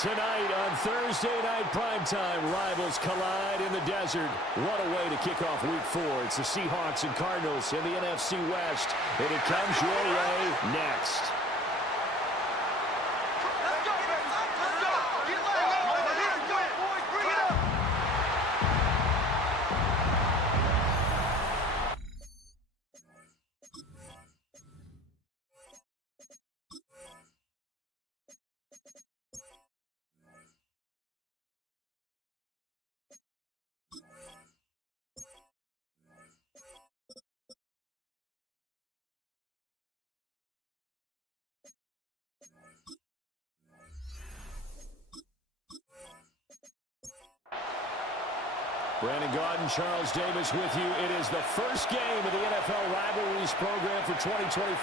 Tonight on Thursday Night Primetime, rivals collide in the desert. What a way to kick off Week 4. It's the Seahawks and Cardinals in the NFC West, and it comes your way next. Brandon Gaudin, Charles Davis with you. It is the first game of the NFL Rivalries program for 2025.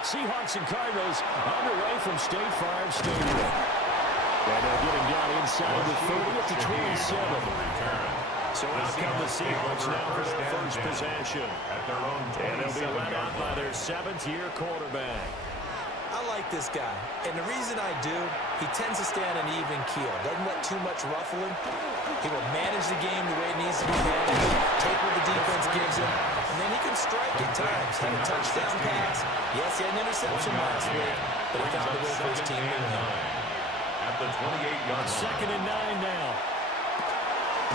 Seahawks and Cardinals underway from State Farm Stadium. And they're getting down inside the 30 at the 27. So out come the Seahawks now for their first possession. And they'll be led out by their seventh-year quarterback. I like this guy, and the reason I do, he tends to stay on an even keel. Doesn't let too much ruffling. He will manage the game the way it needs to be managed, take what the defense gives him, and then he can strike at times. Had a touchdown pass. Yes, he had an interception last week, but he found a way for his team to win. At the 28-yard line. 2nd and 9 now.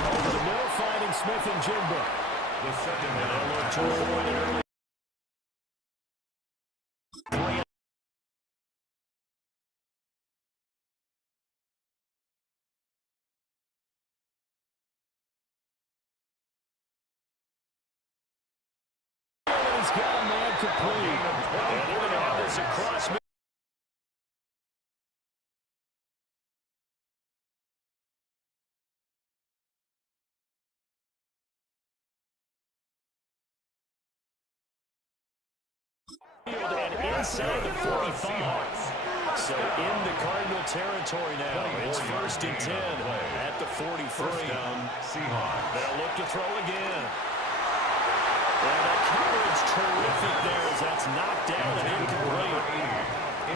Over the middle, finding Smith and Jigba. The second And down. they'll look to avoid an early. He's got a man complete. And they're going to have this across midfield. And inside the 45. So in the Cardinal territory now. It's 1st and 10 at the 43. First down, Seahawks. They'll look to throw again. And the coverage terrific there as that's knocked down and incomplete.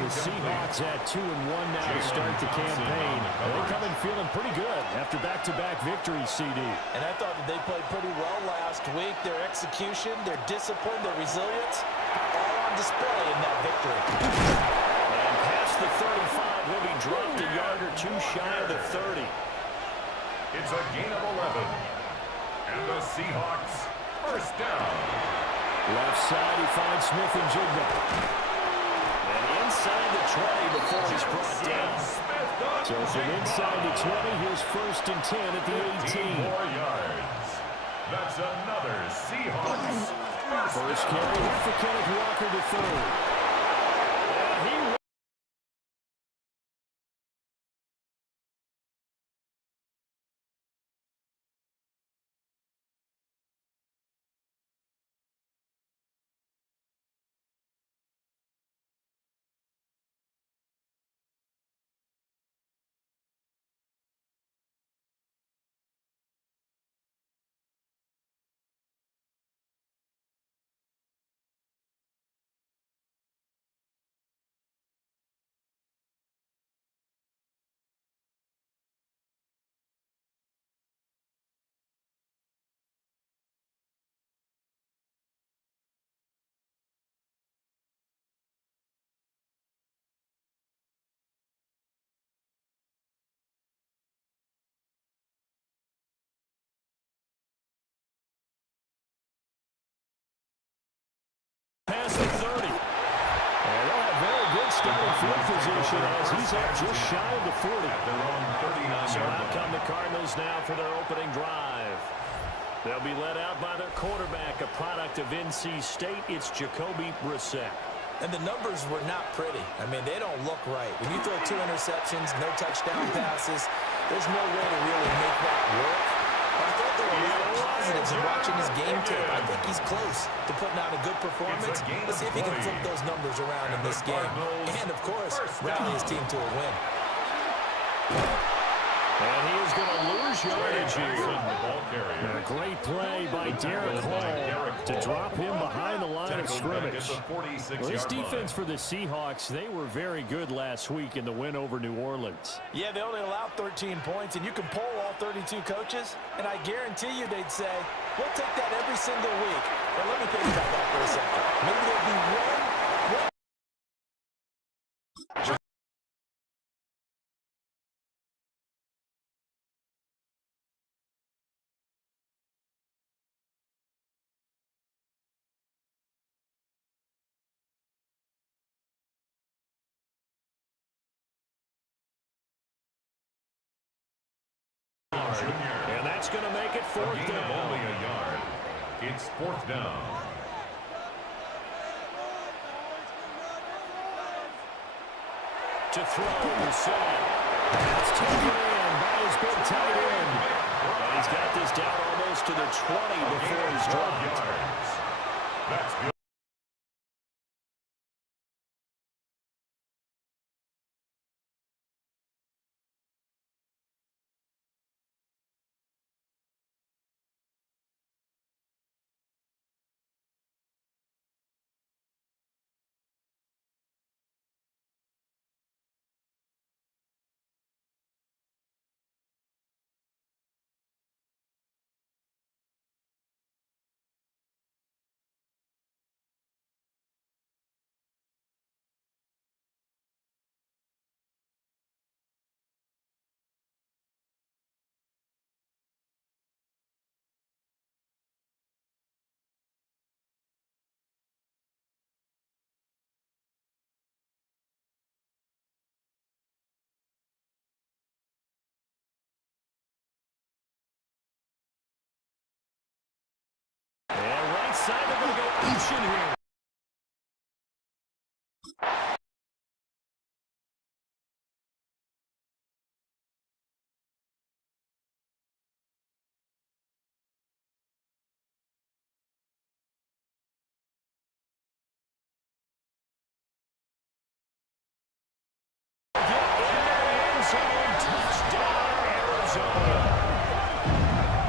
The Seahawks at 2-1 now to start the campaign. They come in feeling pretty good after back-to-back victories, CD. And I thought that they played pretty well last week. Their execution, their discipline, their resilience, all on display in that victory. And past the 35, will be dropped a yard or two shy of the 30. It's a gain of 11. And the Seahawks, first down. Left side, he finds Smith and Jigba. And inside the 20 before he's brought down. So from inside the 20, here's 1st and 10 at the 18. 4 yards. That's another Seahawks. First carry here for Kenneth Walker to third. And he past the 30. And they'll have very good starting field position as he's up just shy of the 40. Their own 39. So out come the Cardinals now for their opening drive. They'll be led out by their quarterback, a product of NC State. It's Jacoby Brissett. And the numbers were not pretty. I mean, they don't look right. When you throw 2 interceptions, no touchdown passes, there's no way to really make that work. I thought there were a lot of positives in watching his game tape. I think he's close to putting out a good performance. Let's see if he can flip those numbers around in this game. And, of course, rally his team to a win. And he is going to lose yardage here. A great play by Derek Hall to drop him behind the line of scrimmage. Well, this defense for the Seahawks, they were very good last week in the win over New Orleans. Yeah, they only allowed 13 points, and you can poll all 32 coaches, and I guarantee you they'd say, we'll take that every single week. But let me think about that for a second. Maybe there'd be one. And that's going to make it fourth down. Only a yard. It's fourth down. To throw, Rousseau. That's taken in by his big tight end. And he's got this down almost to the 20 before he's dropped. That's good. And right side, they're going to go option here.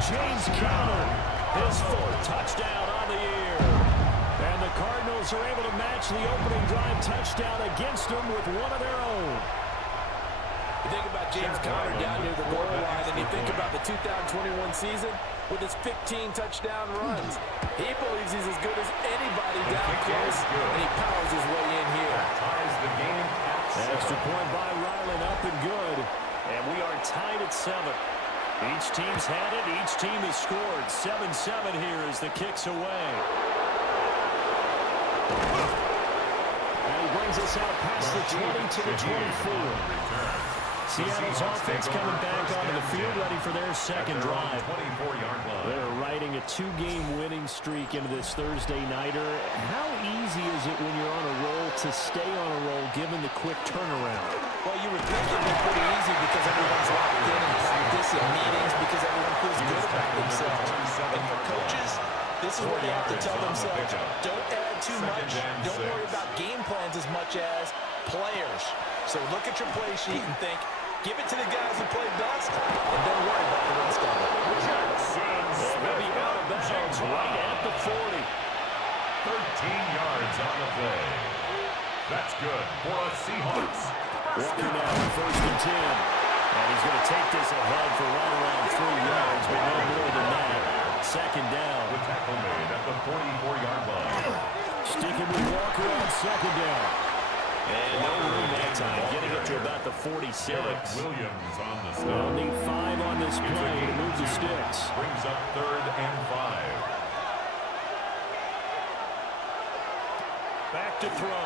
James Conner, his fourth touchdown on the year. And the Cardinals are able to match the opening drive touchdown against them with one of their own. You think about James Conner down near the goal line, and you think about the 2021 season with his 15 touchdown runs. He believes he's as good as anybody down close, and he powers his way in here. Ties the game at 7. Extra point by Ryland, up and good. And we are tied at 7. Each team's had it. Each team has scored. 7-7 here as the kick's away. And he brings us out past the 20 to the 24. Seattle's offense coming back onto the field, ready for their second drive. 24-yard line. They're riding a 2-game winning streak into this Thursday nighter. How easy is it when you're on a roll to stay on a roll given the quick turnaround? Well, you would think it'd be pretty easy because everyone's locked in practice and meetings because everyone feels good about themselves. And for coaches, this is where you have to tell themselves, don't add too much. Don't worry about game plans as much as players. So look at your play sheet and think, give it to the guys who play best, and don't worry about the rest of it. They'll be out of bounds right at the 40. 13 yards on the play. That's good for a Seahawks. Walker now on 1st and 10. And he's going to take this ahead for right around 3 yards, but no more than that. Second down. The tackle made at the 44-yard line. Sticking with Walker on second down. And no room that time, getting it to about the 46. Williams on the stop. They'll need 5 on this play to move the sticks. Brings up 3rd and 5. Back to throw.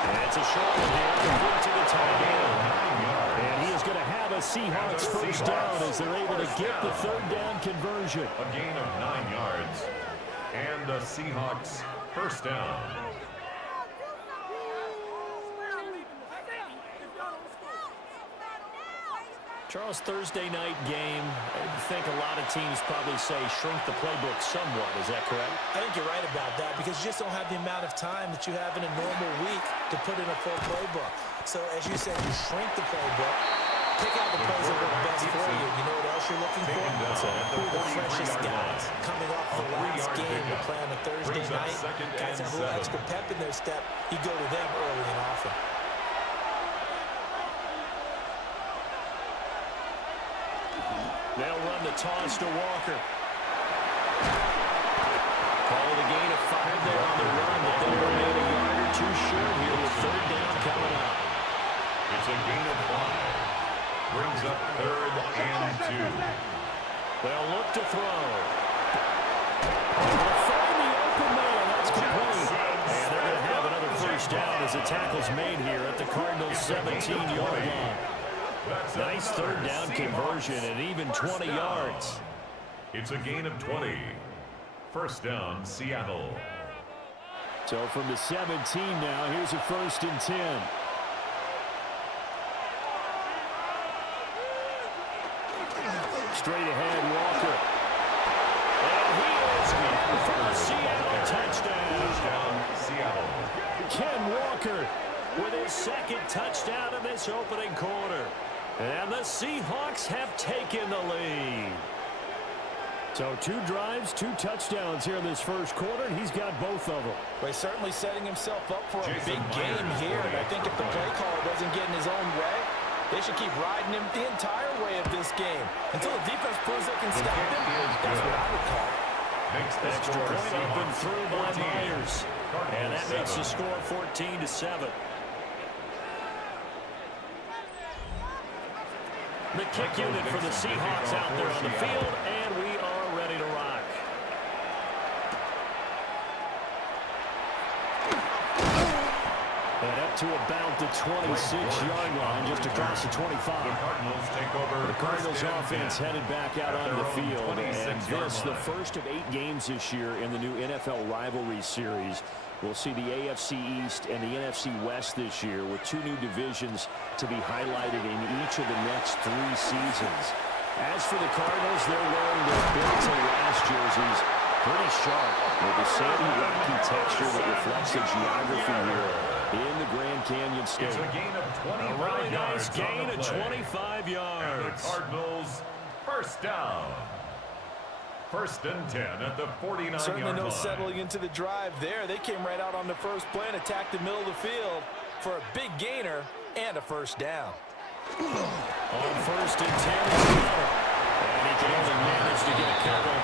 And it's a short one here. To the tight end. And he is going to have a Seahawks first down as they're able to get the 3rd down conversion. A gain of 9 yards. And a Seahawks first down. Charles, Thursday night game, I think a lot of teams probably say shrink the playbook somewhat. Is that correct? I think you're right about that because you just don't have the amount of time that you have in a normal week to put in a full playbook. So, as you said, you shrink the playbook, pick out the plays that work best for you. You know what else you're looking for? Who are the freshest guys coming off the last game to play on a Thursday night? Guys have a little extra pep in their step. You go to them early and often. They'll run the toss to Walker. Call it a gain of 5 there on the run, but they remain a yard or two short here with third down coming up. It's a gain of 5. Brings up 3rd and 2. They'll look to throw. They'll find the open man. That's complete. And they're going to have another first down as the tackle's made here at the Cardinals' 17-yard line. Nice third down conversion and even 20 yards. It's a gain of 20. First down, Seattle. So from the 17 now, here's a 1st and 10. Straight ahead, Walker. And he is in for a Seattle touchdown. Seattle. Ken Walker with his 2nd touchdown in this opening quarter. And the Seahawks have taken the lead. So 2 drives, 2 touchdowns here in this first quarter, and he's got both of them. Well, he's certainly setting himself up for a big game here. And I think if the play caller doesn't get in his own way, they should keep riding him the entire way of this game. Until the defense proves they can stop him, that's what I would call. Extra point up and through by Myers. And that makes the score 14-7. The kick unit for the Seahawks out there on the field, and we are ready to rock. And up to about the 26-yard line, just across the 25. The Cardinals offense headed back out onto the field, and this, the first of 8 games this year in the new NFL rivalry series. We'll see the AFC East and the NFC West this year with 2 new divisions to be highlighted in each of the next 3 seasons. As for the Cardinals, they're wearing their built-to-last jerseys pretty sharp with the sandy rocky texture that reflects the geography here in the Grand Canyon State. It's a gain of 25 a really nice yards gain of 25 yards. And the Cardinals first down. 1st and 10 at the 49-yard line. Certainly no settling into the drive there. They came right out on the first play and attacked the middle of the field for a big gainer and a first down. On 1st and 10, and he can only manage to get a couple.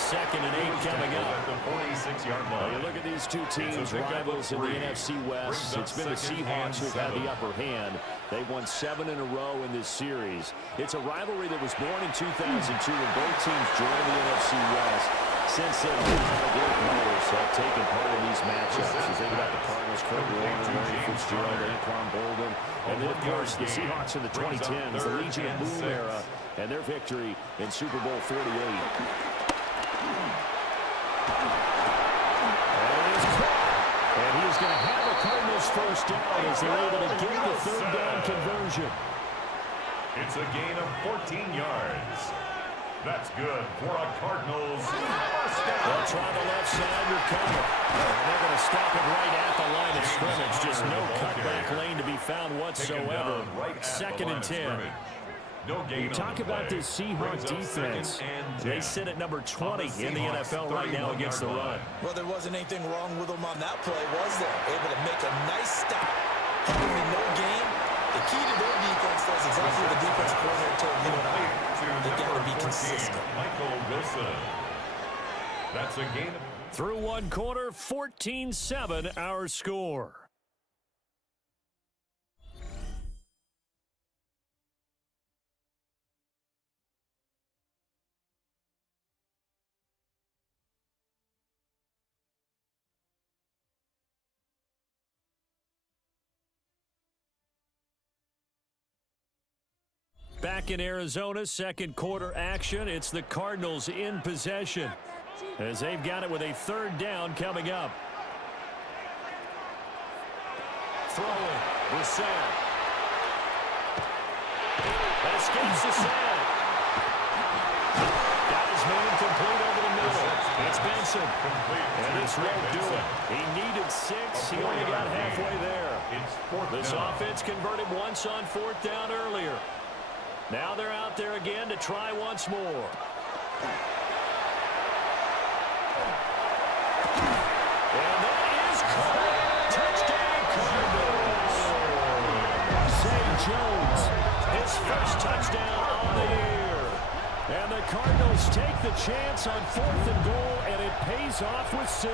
2nd and 8 coming up. At the 46-yard line. Well, you look at these 2 teams, rivals in the NFC West. It's been the Seahawks who've had the upper hand. They've won 7 in a row in this series. It's a rivalry that was born in 2002 when both teams joined the NFC West. Since then, great players have taken part in these matchups. You think about the Cardinals, Kurt Warner, Larry Fitzgerald, Anquan Bolden, and then, of course, the Seahawks in the 2010s, the Legion of Boom era, and their victory in Super Bowl 48. And he's going to have a Cardinals first down as they're able to get the third down conversion. It's a gain of 14 yards. That's good for a Cardinals first down. They'll try the left side recover. And they're going to stop it right at the line of scrimmage. Just no cutback lane to be found whatsoever. Right 2nd and 10. No gain. Talk about this Seahawks defense. They sit at number 20 in the NFL right now against the run. Well, there wasn't anything wrong with them on that play, was there? Able to make a nice stop. Having the no gain, the key to their defense is exactly what the defense coordinator told you and I. They got to be consistent. Michael Wilson. That's a gain. Through 1 quarter, 14-7 our score. Back in Arizona, 2nd quarter action. It's the Cardinals in possession as they've got it with a 3rd down coming up. Throwing, Brissett. escapes the sack. Got his man complete over the middle. It's Benson. And this won't do it. He needed 6. He only got halfway there. This offense converted once on 4th down earlier. Now they're out there again to try once more. And that is caught. Touchdown, Cardinals. Zay Jones, his first touchdown on the year. And the Cardinals take the chance on 4th and goal, and it pays off with 6.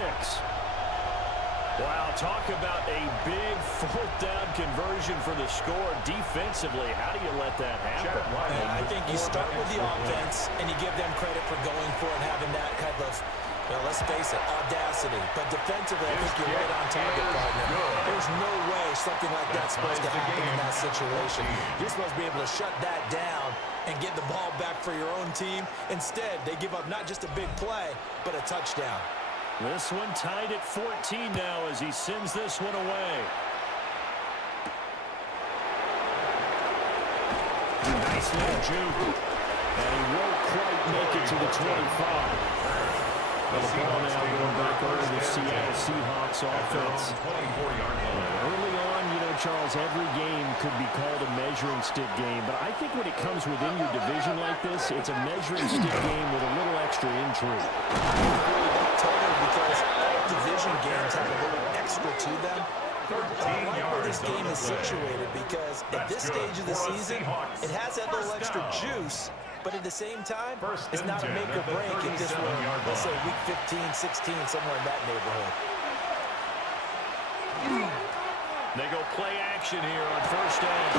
Wow, talk about a big 4th down conversion for the score. Defensively, how do you let that happen? I think you start with the offense, and you give them credit for going for it and having that kind of, well, let's face it, audacity. But defensively, I think you're right on target, partner. There's no way something like that's supposed to happen in that situation. You're supposed to be able to shut that down and get the ball back for your own team. Instead, they give up not just a big play, but a touchdown. This one tied at 14 now as he sends this one away. Nice little juke. And he won't quite make it to the 25. The ball now going back over to the Seattle Seahawks offense. Early on, you know, Charles, every game could be called a measuring stick game. But I think when it comes within your division like this, it's a measuring stick game with a little extra intrigue. Because all division games have a little extra to them. I like where this game is situated because at this stage of the season, it has that little extra juice, but at the same time, it's not a make or break if this were, let's say, week 15, 16, somewhere in that neighborhood. They go play action here on 1st down.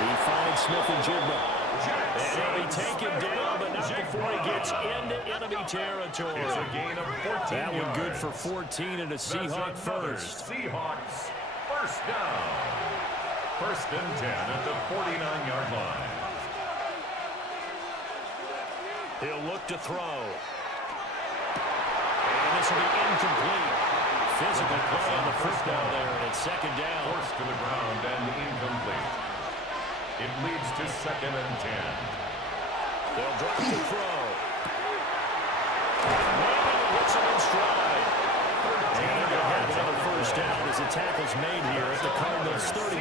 He finds Smith and Jigba. And he'll be taken down, but not before he gets into enemy territory. It's a gain of 14 that one yards. good for 14 and a Seahawk first. Seahawks first down. 1st and 10 at the 49-yard line. He'll look to throw. And this will be incomplete. Physical play on the 1st down there, and it's 2nd down. Forced to the ground and incomplete. It leads to 2nd and 10. They'll drop the throw. Maybe hits him in stride. And they're going to have another 1st down as the tackle's made here at the Cardinals 35.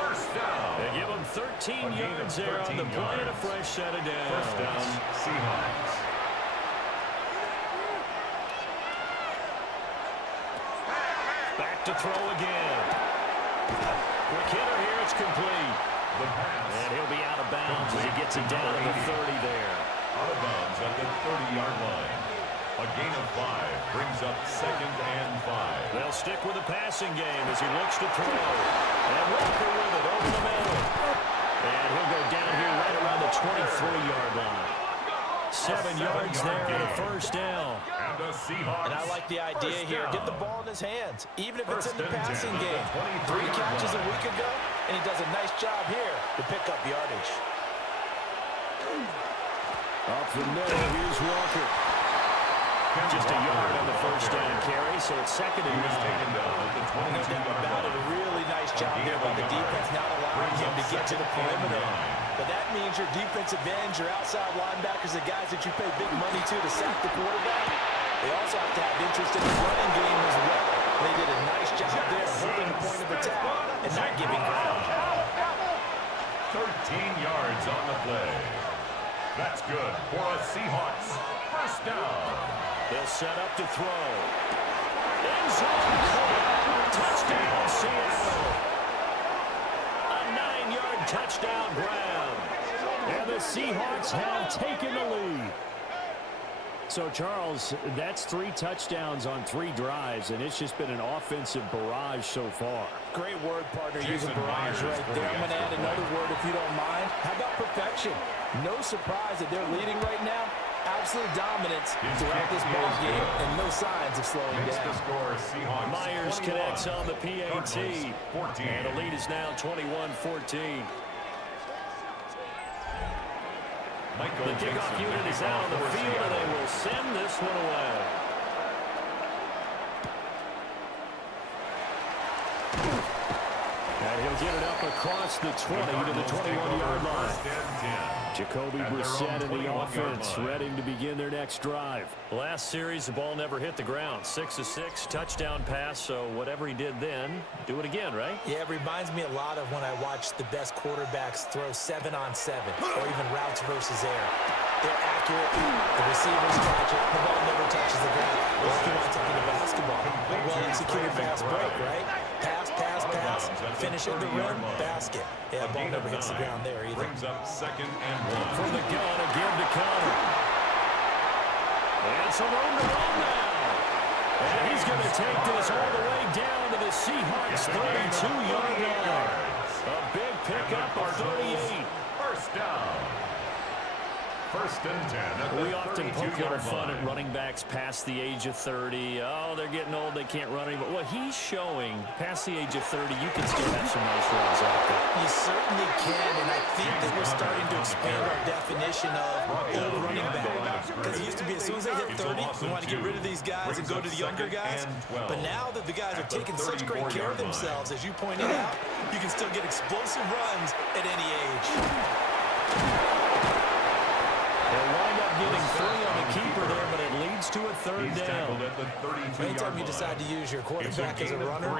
First down. They give him 13 yards there on the play and a fresh set of downs. 1st down, Seahawks. Back to throw again. Quick hitter here, it's complete. The pass. And he'll be out of bounds as he gets it down to the 30 there. Out of bounds at the 30-yard line. A gain of 5 brings up 2nd and 5. They'll stick with the passing game as he looks to throw. And Walker with it over the middle. And he'll go down here right around the 23-yard line. 7 yards there and a 1st down. And the Seahawks. And I like the idea here. Get the ball in his hands, even if it's in the passing game. 3 catches a week ago, and he does a nice job here to pick up yardage. Up the middle, here's Walker. Just a yard on the 1st down carry, so it's 2nd and 9. Taken down at the 22-yard line. A really nice job there by the defense, not allowing him to get to the perimeter. But that means your defensive ends, your outside linebackers, the guys that you pay big money to sack the quarterback, they also have to have interest in the running game as well. They did a nice job there holding the point of attack and not giving ground. 13 yards on the play. That's good for a Seahawks 1st down. They'll set up to throw. End zone. Touchdown, Seattle. A 9-yard touchdown grab. And the Seahawks have taken the lead. So, Charles, that's 3 touchdowns on 3 drives, and it's just been an offensive barrage so far. Great word, partner, using barrage right there. I'm going to add another word if you don't mind. How about perfection? No surprise that they're leading right now. Absolute dominance throughout this ball game and no signs of slowing down. Myers connects on the PAT. And the lead is now 21-14. The kickoff unit is out on the field, and they will send this one away. And he'll get it up across the 20 to the 21-yard line. Jacoby Brissett in the offense, ready to begin their next drive. Last series, the ball never hit the ground. 6 of 6, touchdown pass, so whatever he did then, do it again, right? Yeah, it reminds me a lot of when I watch the best quarterbacks throw 7-on-7 or even routes versus air. They're accurate, the receivers catch it, the ball never touches the ground. Like you want to take the basketball. A well-executed fast break, right? Pass, pass, pass, finish at the rim, basket. Yeah, the ball never hits the ground there either. Brings up 2nd and 1. From the gun, again to Connor. And some room to run now. And he's going to take this all the way down to the Seahawks 32-yard line. A big pickup of 38. First down. 1st and 10. We often poke a little fun at running backs past the age of 30. Oh, they're getting old, they can't run anymore. Well, he's showing past the age of 30, you can still have some nice runs out there. You certainly can, and I think that we're starting to expand our definition of old running back. Because it used to be as soon as they hit 30, we want to get rid of these guys and go to the younger guys. But now that the guys are taking such great care of themselves, as you pointed out, you can still get explosive runs at any age. They'll wind up getting 3 on the keeper there, but it leads to a 3rd down. Anytime you decide to use your quarterback as a runner,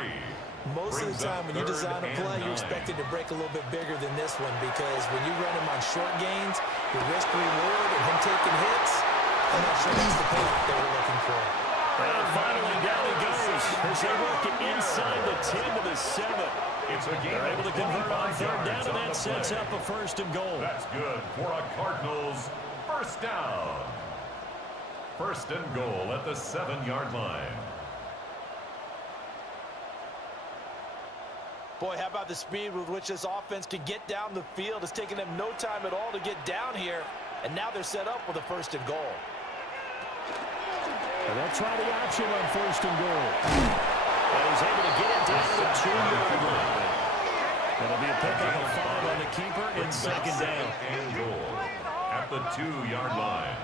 most of the time when you design a play, you're expected to break a little bit bigger than this one, because when you run him on short gains, your risk reward and him taking hits, I'm not sure that's the payoff they were looking for. And finally down he goes as they work it inside the 10 to the 7. They're able to convert on 3rd down, and that sets up a 1st and goal. That's good for a Cardinals 1st down. 1st and goal at the 7-yard line. Boy, how about the speed with which this offense can get down the field? It's taken them no time at all to get down here, and now they're set up with a 1st and goal. And they'll try the option on 1st and goal. And he's able to get it down to the 2-yard line. That'll be a pickup of 5 on the keeper in 2nd down. And goal at the 2-yard line.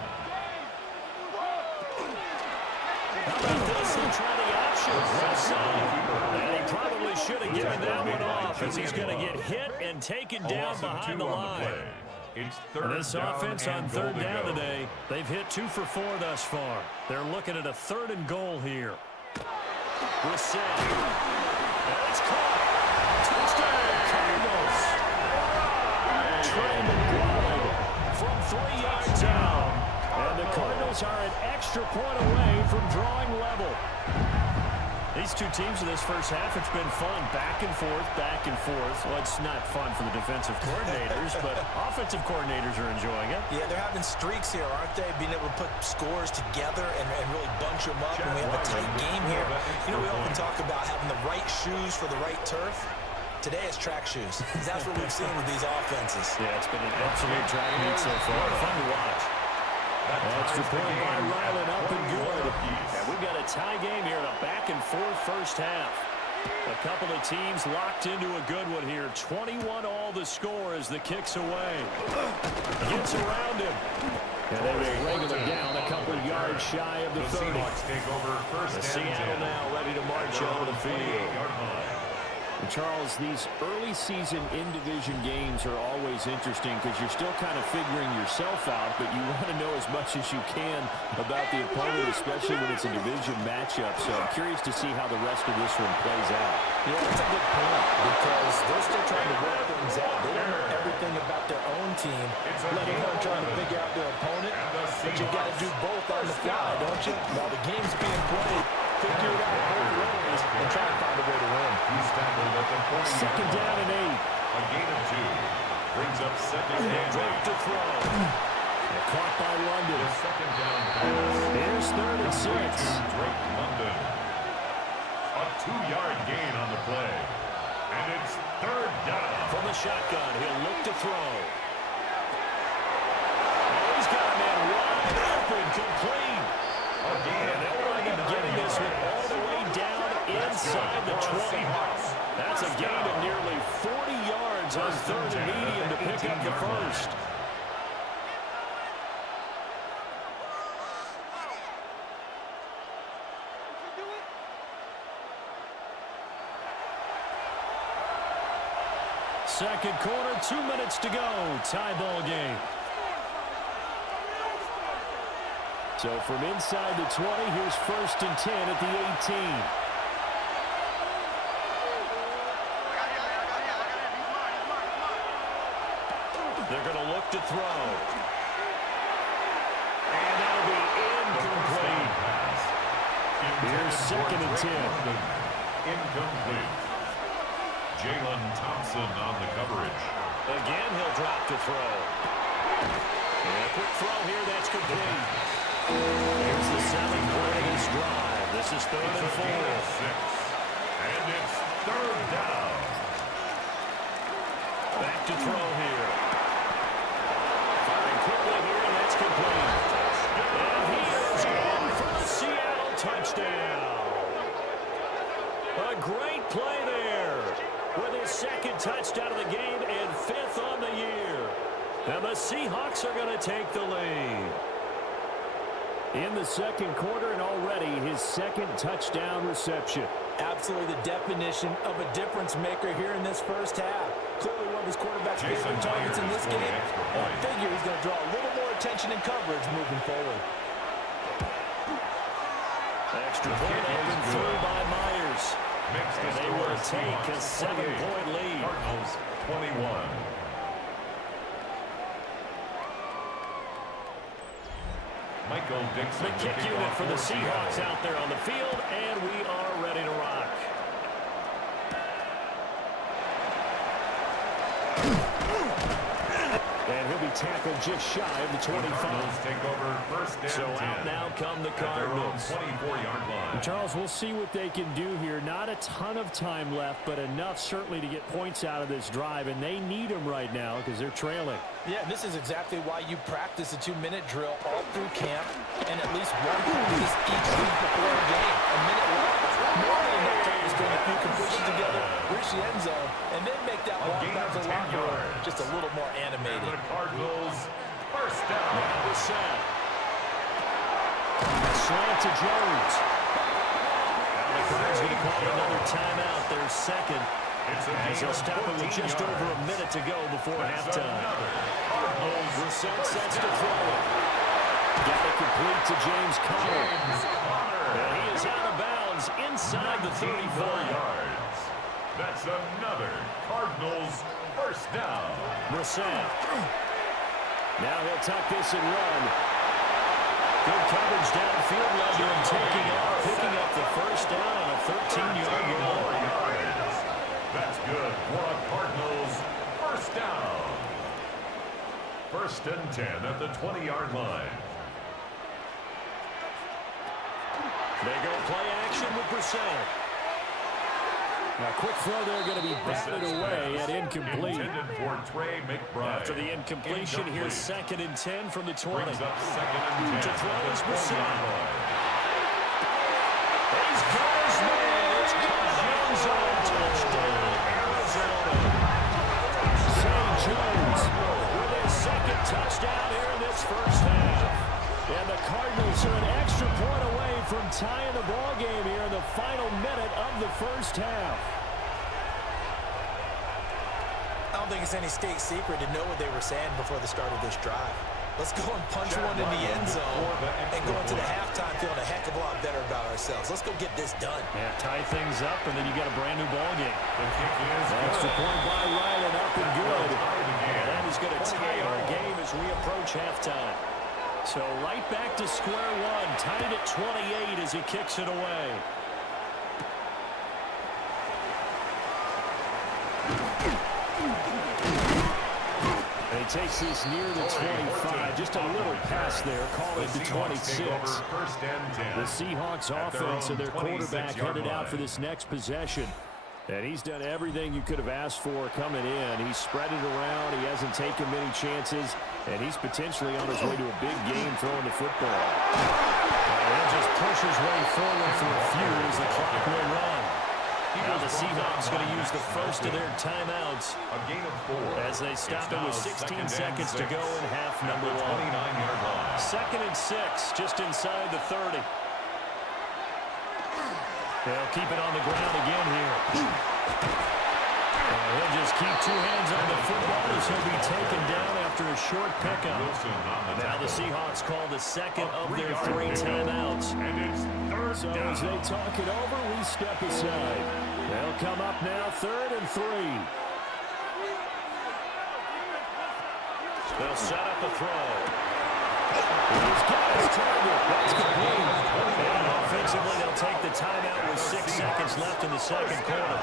How about this? He'll try the option. Left side. And he probably should have given that one off, as he's going to get hit and taken down behind the line. It's And this offense on 3rd down today, they've hit 2 for 4 thus far. They're looking at a 3rd and goal here. Brissett. And it's caught. Touchdown, Cardinals. Trey McBride from 3 yards out. And the Cardinals are an extra point away from drawing level. These two teams in this first half, it's been fun. Back and forth, back and forth. Well, it's not fun for the defensive coordinators, but offensive coordinators are enjoying it. Yeah, they're having streaks here, aren't they? Being able to put scores together and really bunch them up. And we have a tight game here. You know, we often talk about having the right shoes for the right turf. Today is track shoes. That's what we've seen with these offenses. Yeah, it's been an absolute track meet so far. Fun to watch. Extra point by Ryland, up and good. And we've got a tie game here in a back-and-forth first half. A couple of teams locked into a good one here. 21 all the score as the kick's away. Gets around him. And they will regular down a couple of yards shy of the 30. The Seattle now ready to march over the field. And Charles, these early season in-division games are always interesting because you're still kind of figuring yourself out, but you want to know as much as you can about the opponent, especially when it's a division matchup. So I'm curious to see how the rest of this one plays out. Yeah, that's a good point, because they're still trying to work things out. They don't know everything about their own team, let alone trying to figure out their opponent. But you got to do both on the fly, don't you? While the game's being played, figure it out both ways and try to find a way to win. Second down and 8. A gain of 2. Brings up 2nd and 8. Drop to throw. And caught by London. The 2nd down pass. Here's 3rd and 6. Drake London. A 2-yard gain on the play. And it's 3rd down. From the shotgun, he'll look to throw. And he's got a man wide open, complete. And they'll wind up getting this one all the way down inside the 20. That's a gain of nearly 40 yards on 3rd and medium to pick up the first. Second quarter, 2 minutes to go. Tie ball game. So from inside the 20, here's 1st and 10 at the 18. They're going to look to throw. And that'll be incomplete. Here's 2nd and 10. Incomplete. Jalen Thompson on the coverage. Again, he'll drop to throw. And a quick throw here, that's complete. Here's the 7th play of this drive. This is 3rd and 4. And it's 3rd down. Back to throw here. Firing quickly here, and that's complete. And he is in for the Seattle touchdown. A great play there with his 2nd touchdown of the game and 5th on the year. And the Seahawks are going to take the lead. In the 2nd quarter, and already his 2nd touchdown reception. Absolutely the definition of a difference maker here in this first half. Clearly one of his quarterback's favorite targets in this game. I figure he's going to draw a little more attention and coverage moving forward. Extra point up and through by Myers. And they will take a 7-point lead. Cardinals 21. Michael Dixon. The kick unit for the Seahawks out there on the field, and we are ready to rock. And he'll be tackled just shy of the 25. Take over 1st and 10. So out now come the Cardinals. 24-yard line. Charles, we'll see what they can do here. Not a ton of time left, but enough certainly to get points out of this drive, and they need them right now because they're trailing. Yeah, this is exactly why you practice a 2-minute drill all through camp and at least one practice each week before a game. A minute left, more than enough time to string a few completions together, reach the end zone, and then make that walk back to the locker room just a little more animated. The Cardinals 1st down. Now the set. Slant to Jones. Now the Cardinals going to call another timeout. Their 2nd. As they'll stop it with just over a minute to go before halftime. Brissett sets to throw it. Got it complete to James Conner. And he is out of bounds inside the 35. Yards. That's another Cardinals 1st down. Brissett. Now he'll tuck this and run. Good coverage downfield. Led to him taking off, picking up the 1st down on a 13-yard run. That's good for a Cardinals 1st down. 1st and 10 at the 20-yard line. They go play action with Brissett. Now, quick throw there, going to be batted away at incomplete. Intended for Trey McBride. After the incompletion, here's 2nd and 10 from the 20. Brings up 2nd and 10. To throw is Brissett. He's goes, man. It's caught end zone. Touchdown, Arizona. St. Jones with his 2nd touchdown here in this first half. And the Cardinals are an extra point away from tying the ball game here in the final minute of the first half. I don't think it's any state secret to know what they were saying before the start of this drive. Let's go and punch one in the end zone and go into the halftime feeling a heck of a lot better about ourselves. Let's go get this done. Yeah, tie things up, and then you got a brand new ball game. The kick is Extra point by Ryland, up and good. And that is going to tie our game as we approach halftime. So right back to square one, tied at 28 as he kicks it away. And he takes this near the 25, just a little pass there, call it the 26. The Seahawks offense and their quarterback headed out for this next possession. And he's done everything you could have asked for coming in. He's spread it around. He hasn't taken many chances. And he's potentially on his way to a big game throwing the football. And he'll just push his way forward for a few as the clock will run. Now the Seahawks going to use the first of their timeouts as they stop it with 16 seconds to go in half number one. 2nd and 6, just inside the 30. They'll keep it on the ground again here. And he'll just keep two hands believes he'll be taken down after a short pickup. Now the Seahawks call the second of their 3 timeouts. And it's third So down. as they talk it over, we step aside. They'll come up now 3rd and 3. They'll set up a throw. He's got his target. That's complete. And offensively, they'll take the timeout with 6 seconds left in the second quarter.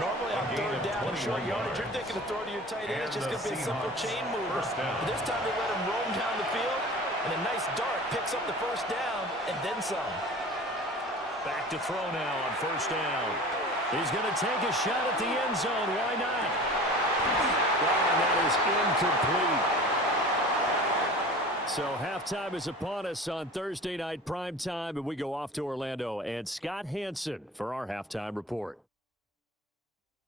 Normally on third down and short yardage, you're thinking to throw to your tight end. It's just going to be a simple chain move. But this time they let him roam down the field, and a nice dart picks up the first down and then some. Back to throw now on 1st down. He's going to take a shot at the end zone. Why not? And that is incomplete. So halftime is upon us on Thursday night primetime, and we go off to Orlando. And Scott Hansen for our halftime report.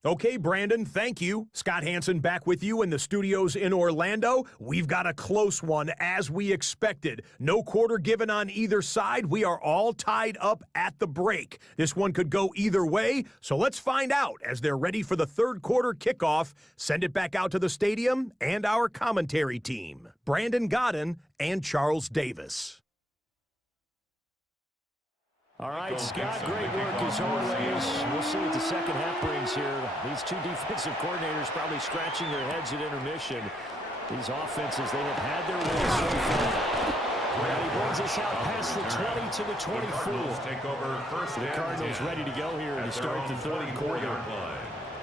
Okay, Brandon, thank you. Scott Hansen back with you in the studios in Orlando. We've got a close one, as we expected. No quarter given on either side. We are all tied up at the break. This one could go either way, so let's find out as they're ready for the third quarter kickoff. Send it back out to the stadium and our commentary team, Brandon Godden and Charles Davis. All right, Scott, great work as always. We'll see what the second half brings here. These two defensive coordinators probably scratching their heads at intermission. These offenses, they have had their way so far. And he brings us out past the 20 to the 24. The Cardinals ready to go here to start the third quarter.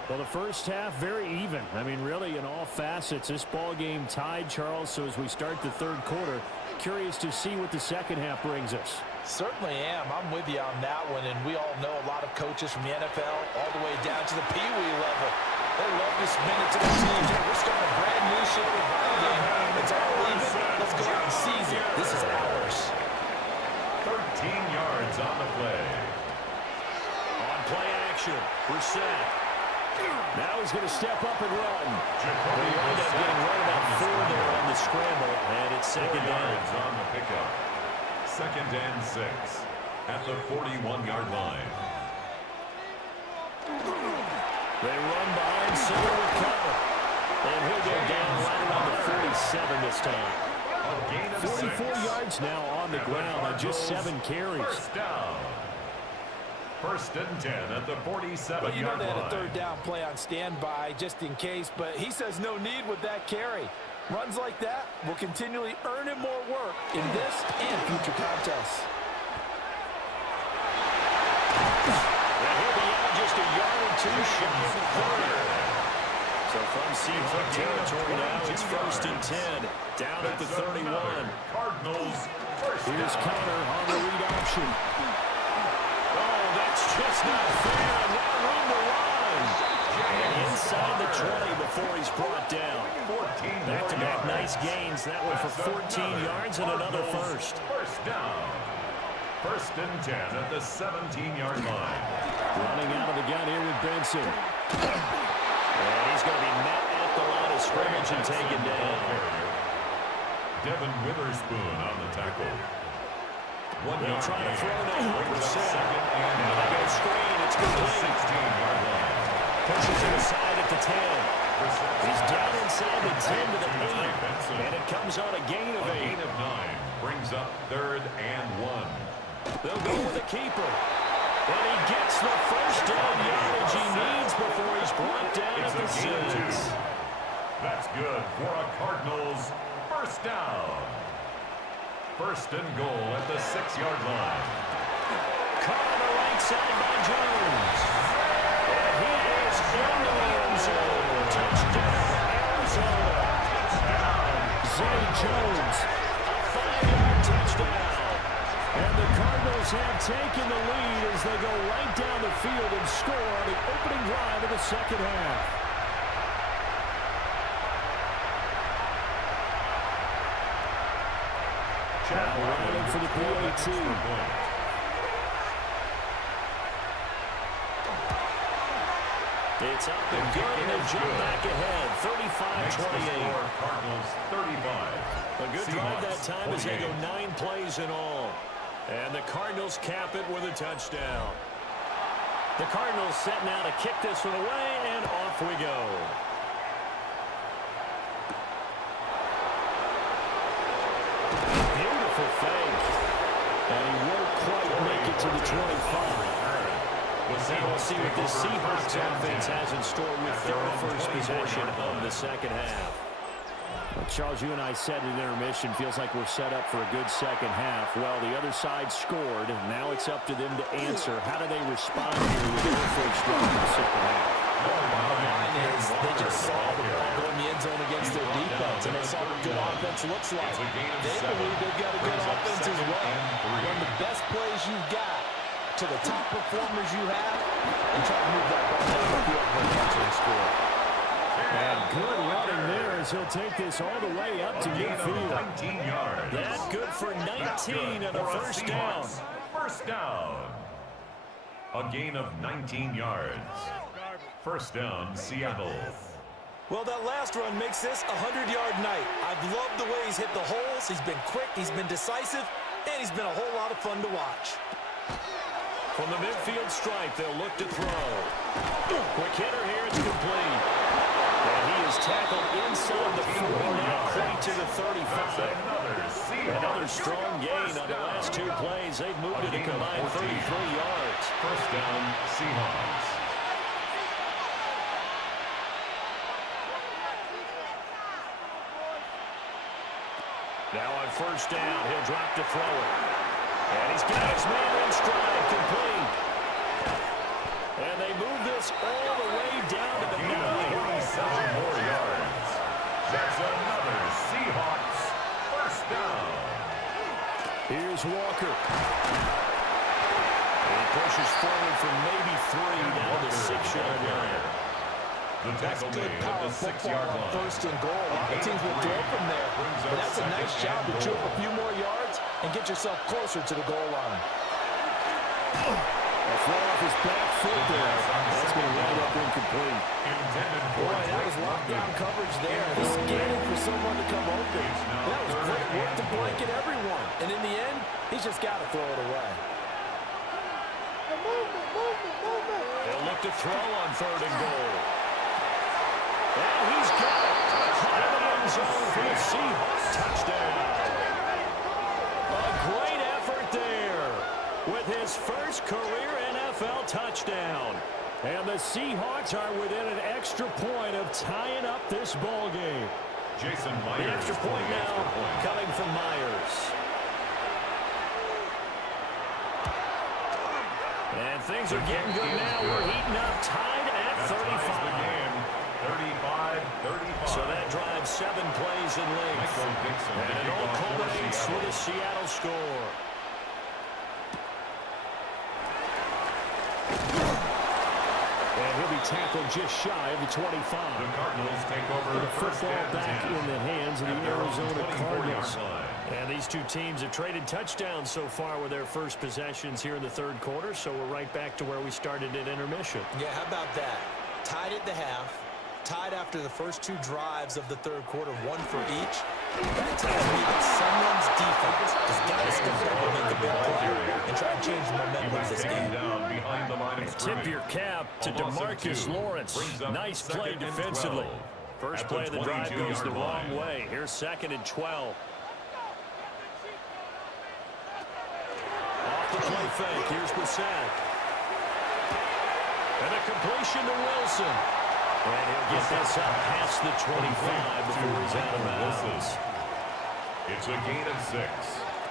Well, the first half, very even. I mean, really, in all facets, this ball game tied, Charles. So as we start the third quarter, curious to see what the second half brings us. Certainly am. I'm with you on that one, and we all know a lot of coaches from the NFL all the way down to the Pee Wee level. They love to spin it to the teams. Hey, we're starting a brand new sort of ball game. It's all even. Let's go out and seize it. This is ours. 13 yards on the play. On play action, Brissett. Now he's going to step up and run. They wind up getting right about 4 there on the scramble, and it's second down. On the pickup. 2nd and 6 at the 41-yard line. They run behind center with cover. And he'll go down right around the 47 this time. 44 yards now on the ground on just 7 carries. First down. 1st and 10 at the 47-yard line. But you know they had a third down play on standby just in case, but he says no need with that carry. Runs like that will continually earn him more work in this and future contests. And he'll be out just a yard or 2 shy of the third. So from Seahawks territory now, it's 1st and 10. Down at the 31. Cardinals first down. Here's Connor on the read option. Oh, that's just not fair. Now room to run. And inside the 20 before he's brought down. Back-to-back nice gains. That one for 14 yards and another first. First down. 1st and 10 at the 17-yard line. Running out of the gun here with Benson. And he's going to be met at the line of scrimmage and taken down. Devin Witherspoon on the tackle. They'll try to throw now. Second and Now they go screen. It's complete. 16-yard line. Pushes it aside at the 10. He's down inside the 10 to the 8. And it comes on a gain of 8. Gain of 9 brings up 3rd and 1. They'll go with the keeper. And he gets the first down yardage he needs before he's brought down at the 6. That's good for a Cardinals first down. 1st and goal at the 6-yard line. Caught on the right side by Jones. And he is in the end zone. Touchdown, Arizona. Zay Jones. A 5-yard touchdown. And the Cardinals have taken the lead as they go right down the field and score on the opening drive of the second half. Now running for the PAT. It's up and good, and they jump back ahead, 35-28. Cardinals 35. A good drive that time as they go 9 plays in all. And the Cardinals cap it with a touchdown. The Cardinals set now to kick this one away, and off we go. the fake. And he won't quite make it to the 25. Now we'll see what this Seahawks offense has in store with their first possession of the second half. Well, Charles, you and I said at intermission, feels like we're set up for a good second half. Well, the other side scored. Now it's up to them to answer. How do they respond here with their first drive in the second half? Bottom line is they just saw the ball go in the end zone against their defense, and they saw what good offense looks like. They believe they've got a good offense as well. Run the best plays you've got to the top performers you have, and try to move that ball down the field for a touchdown score. And good running there as he'll take this all the way up to midfield. 19 yards. That's good for 19 and a first down. First down. A gain of 19 yards. First down, Seattle. Well, that last run makes this a 100-yard night. I've loved the way he's hit the holes. He's been quick, he's been decisive, and he's been a whole lot of fun to watch. From the midfield stripe, they'll look to throw. Quick hitter here, it's complete. And he is tackled inside the 40, now quite to the 35. Another strong gain on the last two plays. They've moved it a combined 33 yards. First down, Seahawks. Now on first down, he'll drop to throw it. And he's got his man in stride, complete. And they move this all the way down to the 9. 7 more yards. That's another Seahawks first down. Here's Walker. He pushes forward for maybe 3 down to the 6-yard line. The tackle Good made at power the football 6-yard on line. first and goal. A lot of teams will throw from there, but that's a nice job to chew up a few more yards and get yourself closer to the goal line. A throw off his back foot there. That's going to wind up incomplete. Boy, that was lockdown coverage there. He's scanning for someone to come open. That was great work to blanket everyone. And in the end, he's just got to throw it away. They'll look to throw on third and goal. And he's got it. Caught in the end zone for the Seahawks touchdown. A great effort there with his first career NFL touchdown. And the Seahawks are within an extra point of tying up this ball game. Jason Myers. The extra point now coming from Myers. And things are getting good now. We're heating up, tied at 35. 35-35. So that drives 7 plays in length. And it all culminates with a Seattle score. And he'll be tackled just shy of the 25. The Cardinals take over The football back in the hands of the Arizona Cardinals. line. And these two teams have traded touchdowns so far with their first possessions here in the third quarter, so we're right back to where we started at intermission. Yeah, how about that? Tied at the half, tied after the first 2 drives of the third quarter, 1 for each. That tells me that someone's defense has got to step up and make a big play and try and change the momentum of this game. Down behind the line of Tip your cap to DeMarcus Lawrence. Nice play defensively. First play of the drive goes the wrong way. Here's 2nd and 12. Off the play fake. Here's Brissett. And a completion to Wilson. And he'll get this up past the 25 before he's out of bounds. It's a gain of 6.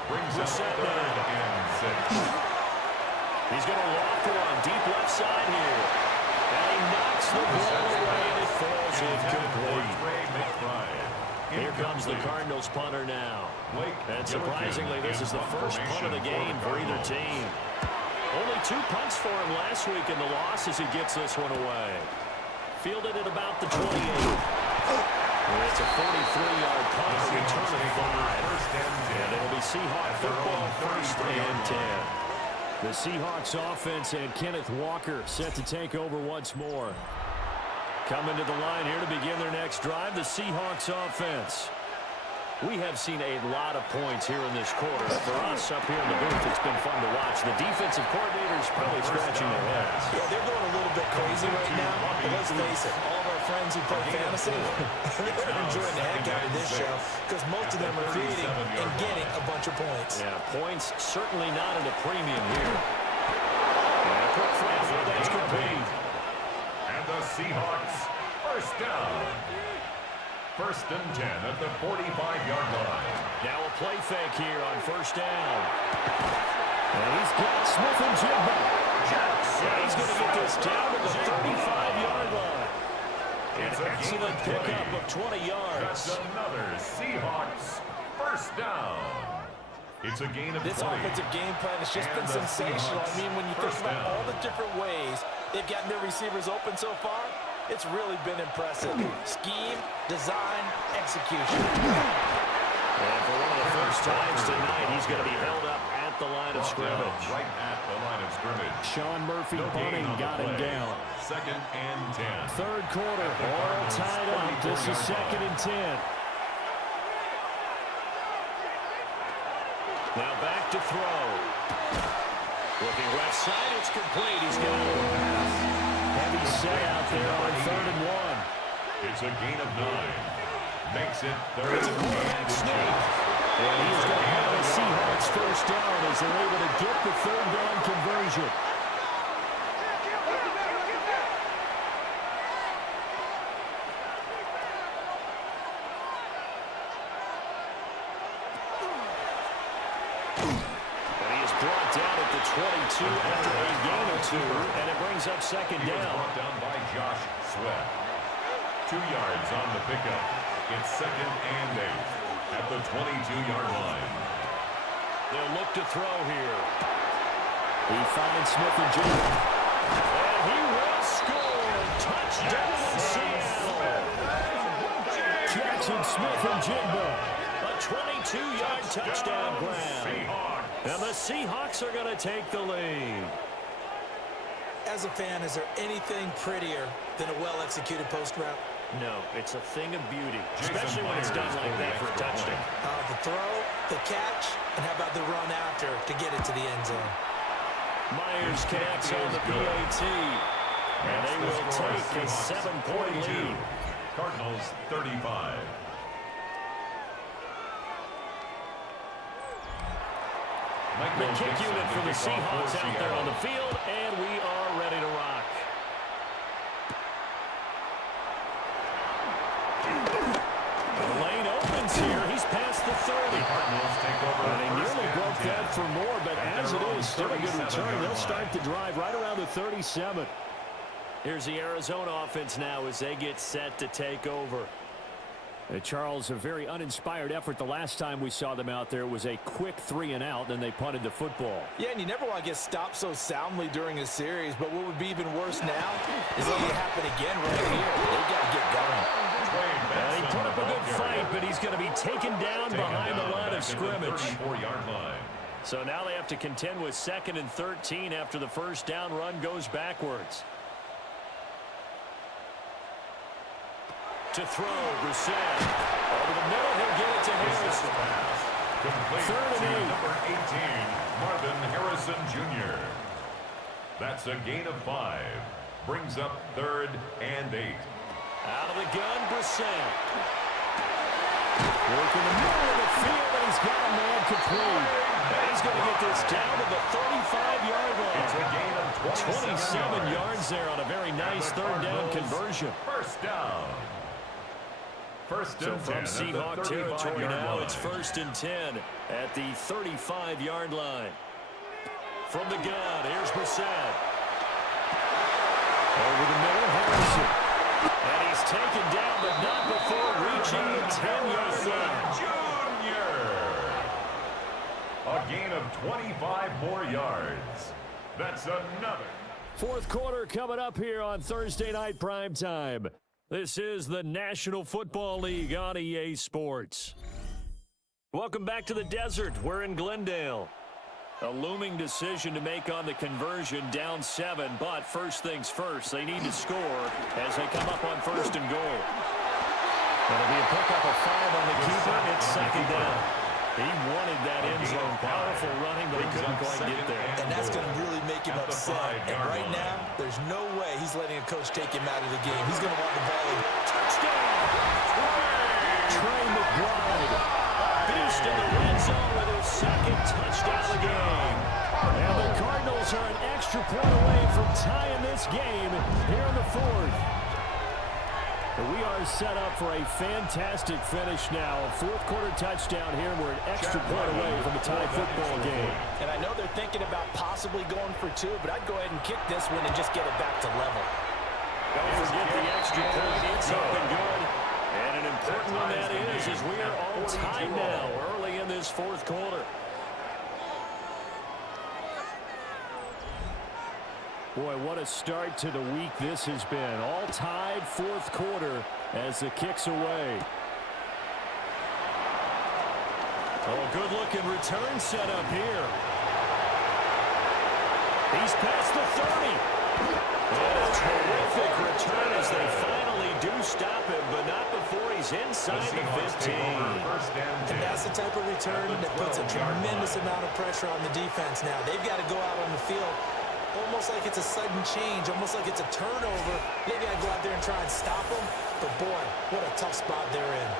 Brings up Brissett 3rd and 6. He's going to loft one deep left side here. And he knocks the ball away and it falls incomplete. Here comes the Cardinals punter now. And surprisingly, this is the first punt of the game for either team. Only 2 punts for him last week in the loss as he gets this one away. Fielded at about the 28. It's a 43-yard punt, a return of 5. And it'll be Seahawk football, 1st and 10. The Seahawks offense and Kenneth Walker set to take over once more. Coming to the line here to begin their next drive, the Seahawks offense. We have seen a lot of points here in this quarter. For us up here in the booth, it's been fun to watch. The defensive coordinators probably scratching their heads. Yeah, they're going a little bit crazy right now, but let's face it, all of our friends who play fantasy, they're enjoying the heck out of this show because most of them are creating and getting a bunch of points. Yeah, points certainly not at a premium here. And a quick flash, that's complete. And the Seahawks, first down. First and 10 at the 45-yard line. Now a play fake here on first down. And he's got Smith-Njigba. He's going to get this down to the 35-yard line. An excellent pickup of 20 yards. That's another Seahawks first down. It's a gain of 20. This offensive game plan has just been sensational. I mean, when you think about all the different ways they've gotten their receivers open so far, it's really been impressive. Scheme, design, execution. And for one of the first times tonight, he's going to be held up at the line of scrimmage. Right at the line of scrimmage. Sean Murphy bunting got him down. Second and 10. Third quarter, all tied up. This is second and 10. Now back to throw. Looking left side, it's complete. He's got it. Heavy set out there on third and 1. It's a gain of 9. Makes it third and 2. And he's going to have a Seahawks first down as they're able to get the third down conversion. And he is brought down at the 22 after a gain of 2, and it brings up second He was down. brought down by Josh Sweat. 2 yards on the pickup. It's second and 8 at the 22-yard line. They'll look to throw here. He finds Smith-Njigba. And he will score. Touchdown, Seattle. Jackson Smith-Njigba. A 22-yard touchdown grab. And the Seahawks are going to take the lead. As a fan, is there anything prettier than a well-executed post route? No, it's a thing of beauty, especially when it's done like that for a touchdown. The throw, the catch, and how about the run after to get it to the end zone? Myers connects on the PAT, and they will take a 7-point lead. Cardinals 35. The kick unit for the Seahawks out there on the field, and we are ready to rock. The lane opens here. He's past the 30. And they nearly broke that for more, but as it is, still a good return. They'll start the drive right around the 37. Here's the Arizona offense now as they get set to take over. Charles, a very uninspired effort. The last time we saw them out there was a quick 3-and-out, then they punted the football. Yeah, and you never want to get stopped so soundly during a series, but what would be even worse now is letting it happen again right here. They've got to get going. And he put up a good fight, but he's going to be taken down behind the line of scrimmage. 34-yard line. So now they have to contend with 2nd and 13 after the first down run goes backwards. To throw, Brissett. Over the middle, he'll get it to Harrison. Complete to number 18, Marvin Harrison Jr. That's a gain of 5. Brings up 3rd and 8. Out of the gun, Brissett. Working the middle of the field, and he's got a man complete. And he's going to get this down to the 35-yard line. It's a gain of 27 yards there on a very nice third down conversion. First down. First and 10 from Seahawk territory now, it's 1st and 10 at the 35-yard line. From the gun, here's Brissett. Over the middle, Harrison. And he's taken down, but not before reaching the 10-yard line. Junior. A gain of 25 more yards. That's another. Fourth quarter coming up here on Thursday Night Primetime. This is the National Football League on EA Sports. Welcome back to the desert. We're in Glendale. A looming decision to make on the conversion, down 7, but first things first, they need to score as they come up on 1st and goal. That'll be a pickup of 5 on the keeper. It's 2nd down. He wanted that end zone. Powerful running, but he couldn't quite get there. And that's going to really make him upset. And right now, there's no way he's letting a coach take him out of the game. He's going to want the ball. Touchdown! Trey McBride. Beast in the red zone with his second touchdown of the game. And the Cardinals are an extra point away from tying this game here in the fourth. We are set up for a fantastic finish now. A fourth-quarter touchdown here. We're an extra point away from a tie football game. And I know they're thinking about possibly going for two, but I'd go ahead and kick this one and just get it back to level. Don't forget the extra point. It's up and good. And an important one that is, as we are all tied now early in this fourth quarter. Boy, what a start to the week this has been. All tied fourth quarter as the kick's away. Oh, good-looking return set up here. He's past the 30. And a terrific return as they finally do stop him, but not before he's inside the 15. And that's the type of return that puts a tremendous amount of pressure on the defense now. They've got to go out on the field almost like it's a sudden change, almost like it's a turnover. They got to go out there and try and stop them. But, boy, what a tough spot they're in.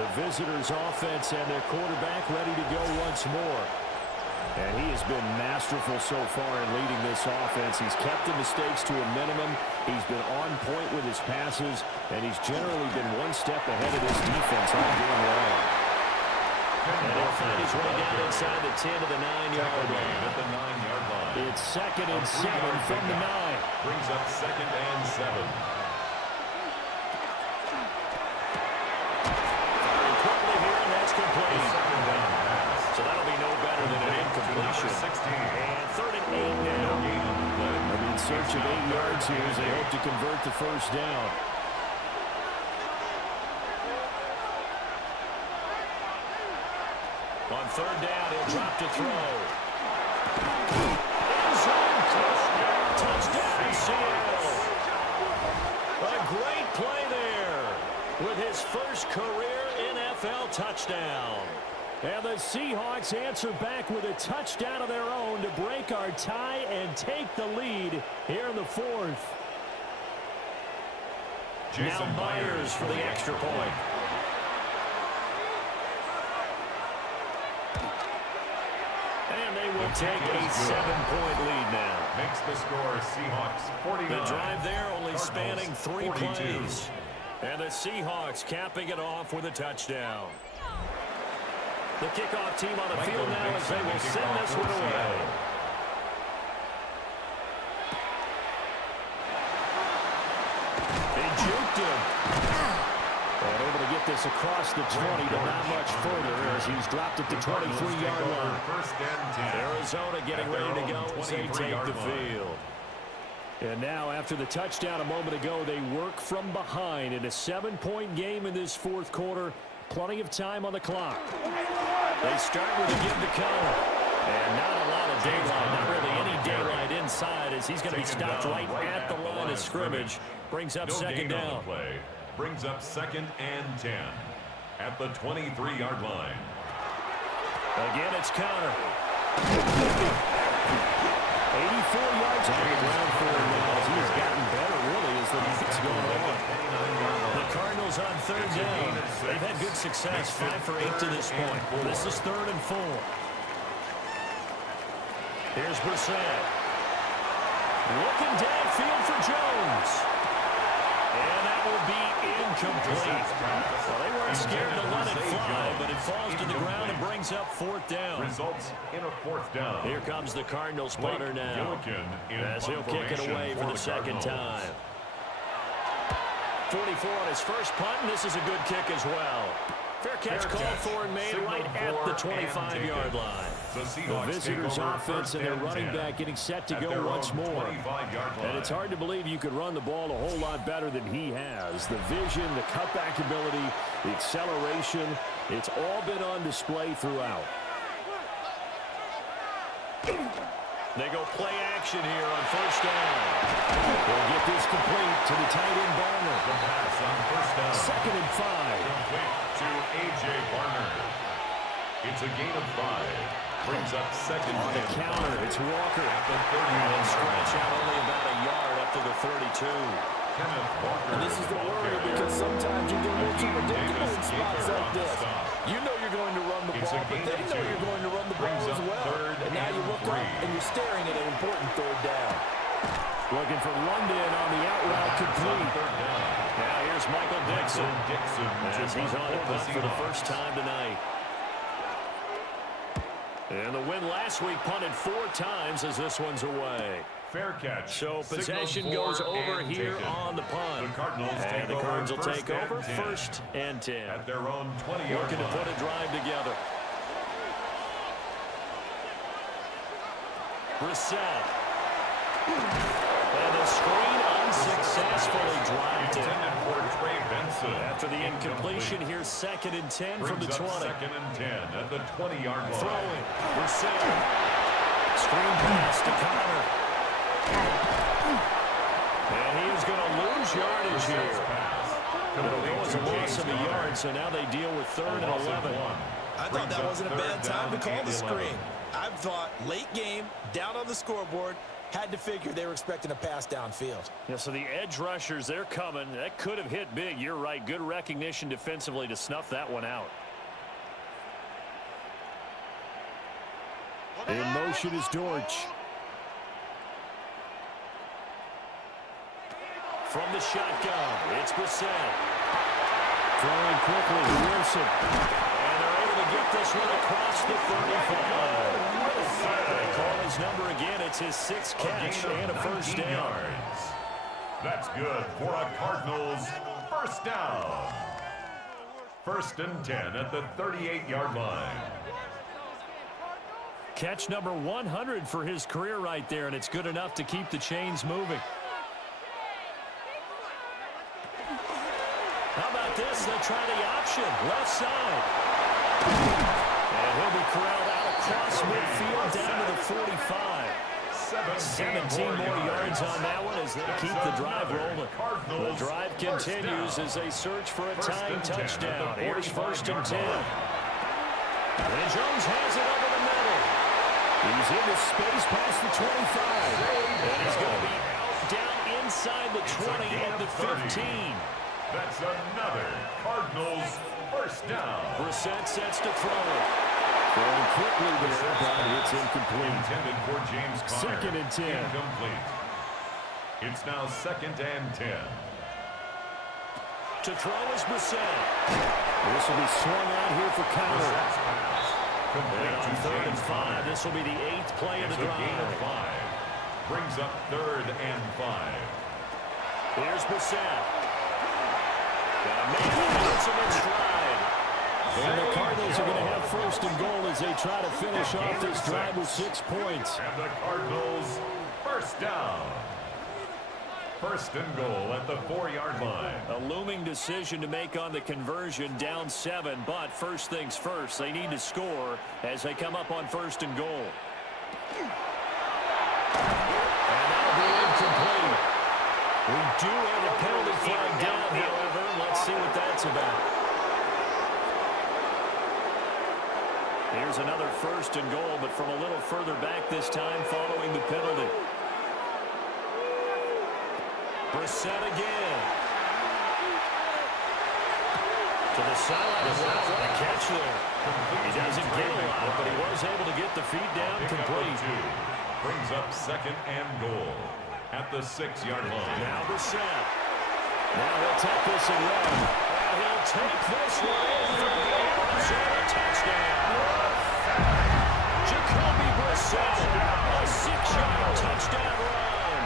The visitors' offense and their quarterback ready to go once more. And he has been masterful so far in leading this offense. He's kept the mistakes to a minimum. He's been on point with his passes, and he's generally been one step ahead of this defense all game long. And he'll find his way down inside the 10 to the 9-yard line. At the 9-yard line. It's 2nd and 7 from the 9. Brings up 2nd and 7. Firing quickly here, and that's complete. Second down pass. So that'll be no better than an incompletion. 16. And 3rd and 8 now. They'll be in search of 8 yards here as they hope to convert the first down. On 3rd down, he'll drop to throw. End zone touchdown, Seattle. A great play there with his first career NFL touchdown. And the Seahawks answer back with a touchdown of their own to break our tie and take the lead here in the fourth. Now Myers for the extra point. And they will take a 7-point lead now. Makes the score Seahawks 49. The drive there only Cardinals spanning 3 42. plays. And the Seahawks capping it off with a touchdown. The kickoff team on the field now as they will send this one away. They juked him. And able to get this across the 20, but not much further as he's dropped at the 23-yard line. First and 10. Arizona getting ready to go as they take the field. And now, after the touchdown a moment ago, they work from behind in a 7-point game in this fourth quarter. Plenty of time on the clock. They start with a give to come. And not a lot of daylight, not really any daylight inside as he's going to be stopped right at the line of scrimmage. Brings up second down. Play. Brings up 2nd and 10 at the 23-yard line. Again, it's Connor. 84 yards on the ground for him now. He's gotten better, really, as the night's going on. The Cardinals on 3rd down. They've had good success, 5 for 8 to this point. This is 3rd and 4. Here's Brissett. Looking downfield for Jones. And that will be incomplete. Well, they weren't scared to let it fly, but it falls to the ground and brings up 4th down. Results in a 4th down. Here comes the Cardinals punter now, as he'll kick it away for the second time. 44 on his first punt, and this is a good kick as well. Fair catch called for and made right at the 25-yard line. The visitors' offense and their running back getting set to go once more. And it's hard to believe you could run the ball a whole lot better than he has. The vision, the cutback ability, the acceleration, it's all been on display throughout. They go play action here on first down. They'll get this complete to the tight end Barner. The pass on first down. 2nd and 5. Complete to A.J. Barner. It's a gain of 5. Brings up second On the and counter, 5. it's Walker. At the 30. And stretch out only about a yard up to the 32. Kenneth Walker. And this is the worry because sometimes you get a little too predictable in spots like this. You know you're going to run the ball, but they know you're going to run the ball as well. And now you look up and you're staring at an important third down. Looking for London on the out route complete. Now here's Michael Dixon. As he's on a punt for the first time tonight. And the win last week punted 4 times as this one's away. Fair catch. So possession goes over here on the punt. The Cardinals and the Cards will take over first and 10. At their own 20-yard Looking to put a drive together. Brissett. And the screen unsuccessfully dropped it. After the incompletion, here's 2nd and 10 from the 20. 2nd and 10 at the 20-yard line. Throwing. Brissett. Screen pass to Connor. And he is going to lose yardage here. It was a loss of a yard, so now they deal with 3rd and 11. I thought that wasn't a bad time to call the screen. I thought late game, down on the scoreboard, had to figure they were expecting a pass downfield. Yeah, so the edge rushers, they're coming. That could have hit big. You're right. Good recognition defensively to snuff that one out. In motion is Dortch. From the shotgun, it's Brissett. Throwing quickly, Wilson. And they're able to get this one across the 35. They call his number again. It's his 6th catch and a first down. Yards. That's good for a Cardinals first down. 1st and 10 at the 38-yard line. Catch number 100 for his career right there, and it's good enough to keep the chains moving. How about this? They'll try the option. Left side. And he'll be corralled out across midfield down to the 45. 17 more yards on that one as they keep the drive rolling. The drive continues as they search for a tying touchdown. Here's 1st and 10. And Jones has it over the middle. He's into space past the 25. And he's going to be out down inside the 20 at the 15. That's another Cardinals first down. Brissett sets to throw it. Throwing quickly there, but it's incomplete. Intended for James Conner. 2nd and 10. Incomplete. It's now 2nd and 10. To throw is Brissett. This will be swung out here for Conner. And on 3rd and 5, this will be the 8th play of the drive. Gain of 5. Brings up 3rd and 5. Here's Brissett. Got a man who hits him in stride. And the Cardinals are going to have 1st and goal as they try to finish off this drive with 6 points. And the Cardinals first down. 1st and goal at the 4-yard line. A looming decision to make on the conversion, down 7, but first things first, they need to score as they come up on 1st and goal. And that'll be incomplete. We do have a penalty flag down, however. Let's see what that's about. Here's another 1st and goal, but from a little further back this time following the penalty. Brissett again. To the sideline. Wow, what a catch there. He doesn't get a lot, but he was able to get the feet down complete. Brings up 2nd and goal at the 6-yard line. Now Brissett. Now he'll take this and run. And he'll take this one for a touchdown. Jacoby Brissett, a 6-yard touchdown run.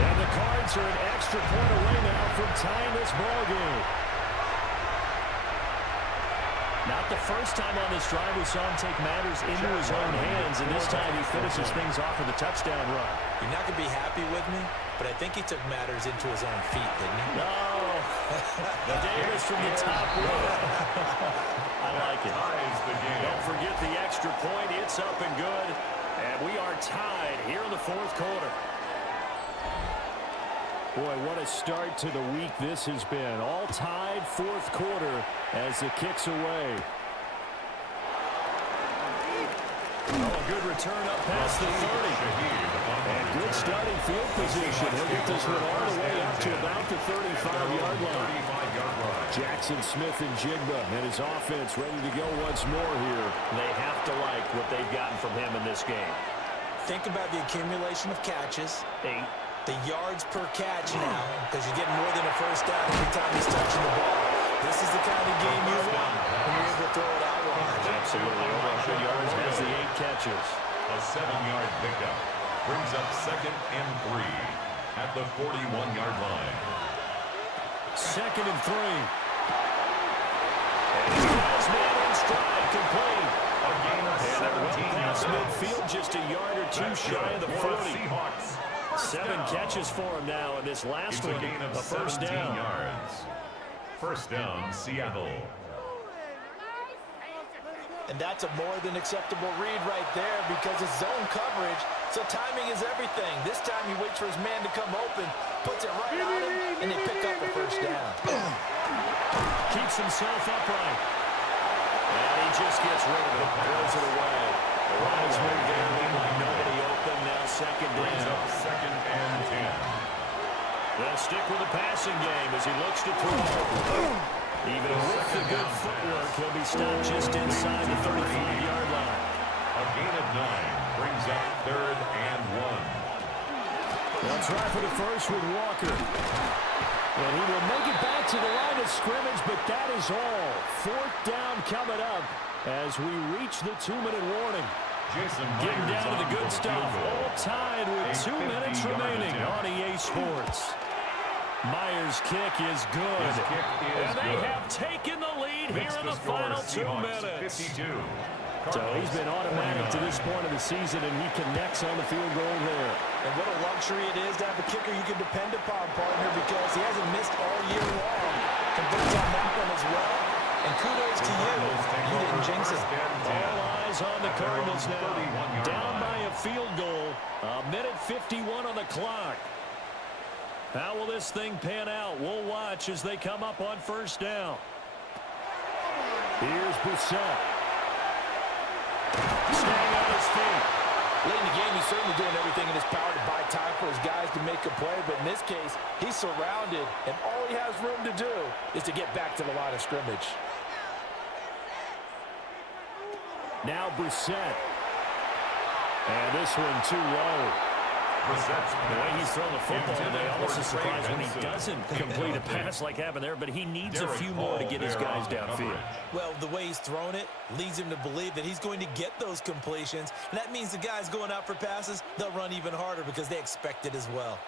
And the Cards are an extra point away now from tying this ball game. Not the first time on this drive we saw him take matters into his own hands, and this time he finishes things off with a touchdown run. You're not going to be happy with me, but I think he took matters into his own feet, didn't he? No. Davis from the top row. I like it. Don't forget the extra point. It's up and good. And we are tied here in the 4th quarter. Boy, what a start to the week this has been. All tied 4th quarter as it kicks away. A good return up past the 30. And good starting field position. He'll get this one all the way up to about the 35-yard line. Jackson Smith and Jigba and his offense ready to go once more here. They have to like what they've gotten from him in this game. Think about the accumulation of catches. 8. The yards per catch now, because you're getting more than a first down every time he's touching the ball. This is the kind of game you want when you're able to throw it out wide. Absolutely. Over 100 yards, has the 8 catches. A 7-yard pickup brings up 2nd and 3 at the 41-yard line. 2nd and 3. And he's got his man in stride, complete. A gain of 17 Past yards. midfield, just a yard or two shy of the 40. Seahawks. 7 catches for him now, and this last It's a one, gain of a first 17 down. yards. First down, Seattle. And that's a more than acceptable read right there because it's zone coverage, so timing is everything. This time he waits for his man to come open, puts it right on him, and they pick up a first down. Keeps himself upright. And he just gets rid of it, throws it away. The Lions move there, leaving nobody open, now 2nd Brings down. up 2nd and 10. They'll stick with the passing game as he looks to throw. Even with the good footwork, he'll be stopped just inside the 35-yard line. A gain of 9 brings up 3rd and 1. They'll try for the first with Walker. And he will make it back to the line of scrimmage, but that is all. 4th down coming up as we reach the 2-minute warning. Getting down to the good stuff. All tied with 2 minutes remaining on EA Sports. Myers' kick is good. And they have taken the lead here in the final 2 minutes. 52. So he's been automatic to this point of the season, and he connects on the field goal there. And what a luxury it is to have a kicker you can depend upon, partner, because he hasn't missed all year long. Converts on that one as well. And kudos to you. You didn't jinx it. All eyes on the Cardinals now. Down by a field goal. 1:51 on the clock. How will this thing pan out? We'll watch as they come up on first down. Here's Brissett. Staying on his feet. Late in the game, he's certainly doing everything in his power to buy time for his guys to make a play. But in this case, he's surrounded, and all he has room to do is to get back to the line of scrimmage. Now Brissett. And this one too low. The way he's throwing the football today, almost a surprise when he doesn't complete a pass like happened there, but he needs a few more to get his guys downfield. Well, the way he's thrown it leads him to believe that he's going to get those completions. And that means the guys going out for passes, they'll run even harder because they expect it as well.